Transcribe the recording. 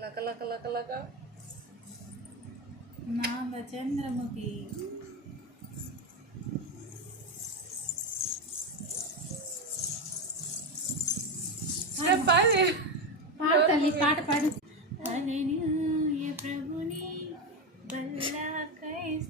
లక లక లక లక నాగ చంద్రముఖి పాడు తల్లి పాట పాడు ప్రభుని బల్లా కైస